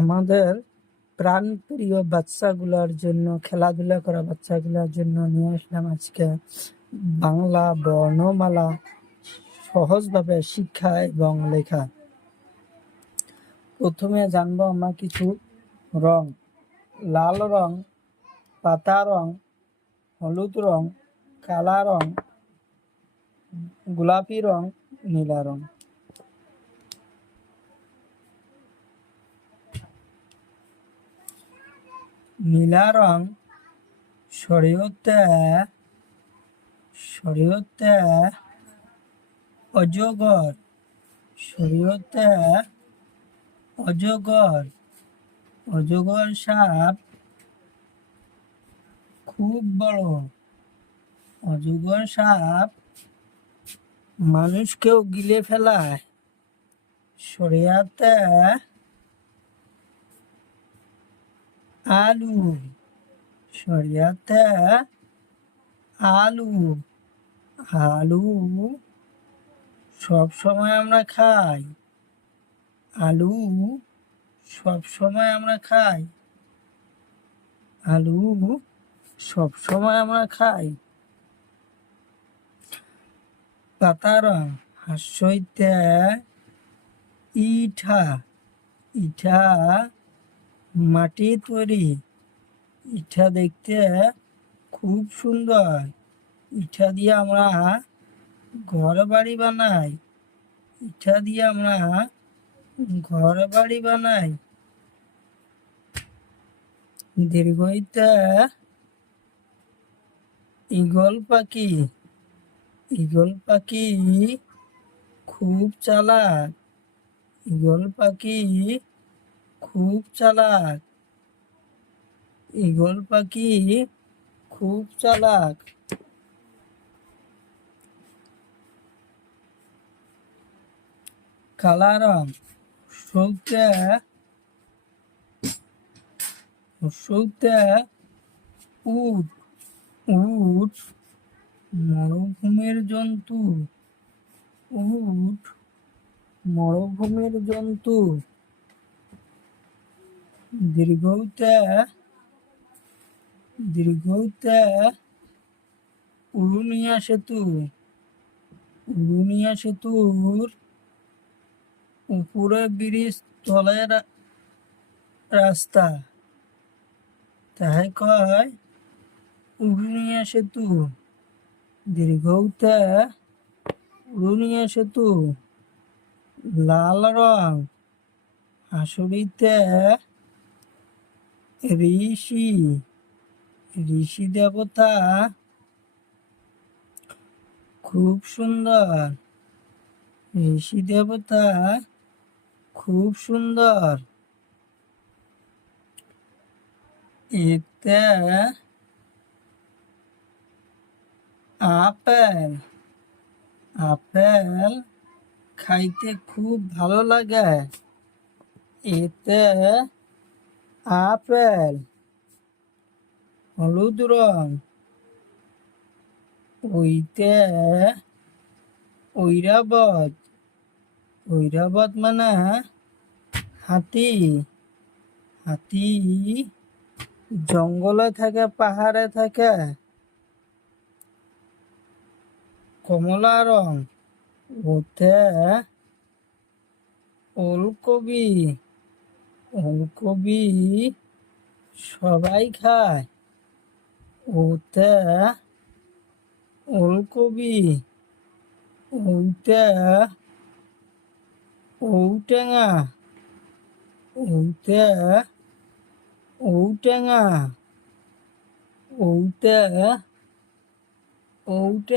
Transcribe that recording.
আমাদের প্রাণপ্রিয় বাচ্চাগুলোর জন্য, খেলাধুলা করা বাচ্চাগুলোর জন্য নিয়ে আসলাম আজকে বাংলা বর্ণমালা সহজভাবে শিক্ষা এবং লেখা। প্রথমে জানবো আমরা কিছু রং। লাল রং, পাতা রং, হলুদ রং, কালা রং, গোলাপি রং, নীলা রং। নীলা রং শরীয়তে অজগর, শরীয়তে অজগর সাপ খুব বড়। অজগর সাপ মানুষকেও গিলে ফেলায়। শরিয়াতে আলু, শরিয়াতে আলু আলু সব সময় আমরা খাই। আলু সব সময় আমরা খাই। আলু সব সময় আমরা খাই। পাতা রং হাস্যইতে ইটা, ইটা মাটি তৈরি। ইটা দেখতে খুব সুন্দর। ইটা দিয়ে আমরা ঘর বাড়ি বানাই। ইটা দিয়ে আমরা ঘর বাড়ি বানাই। দীর্ঘইতে ঈগল পাখি, ঈগল পাখি খুব চালাক। ঈগল পাখি খুব চালাক। ঈগল পাখি খুব চালাক। কালা রং সৌতে উট, উট মরুভূমির জন্তু। উট মরুভূমির জন্তু। দীর্ঘইতে উড়ুনিয়া সেতু, উড়ুনিয়া সেতুর উপরে ব্রিজ, তলে রাস্তা, তাই কয় উড়ুনিয়া সেতু। দীর্ঘইতে উড়ুনিয়া সেতু। লাল রং হাসুরিতে ঋষি, ঋষি দেবতা খুব সুন্দর। ঋষি দেবতা খুব সুন্দর। এতে আপেল, আপেল খাইতে খুব ভালো লাগে। এতে আপেল। হলুদ রং ওইতে ঐরাবত, ঐরাবত মানে হাতি। হাতি জঙ্গলে থাকে, পাহাড়ে থাকে। কমলা রং ওতে ওলকবি, ওলকবি সবাই খায়। ওতে ওলকবি। ওতে ঔটেঙা, ওতে ঔটেঙা। ওতে ঔটেঙা।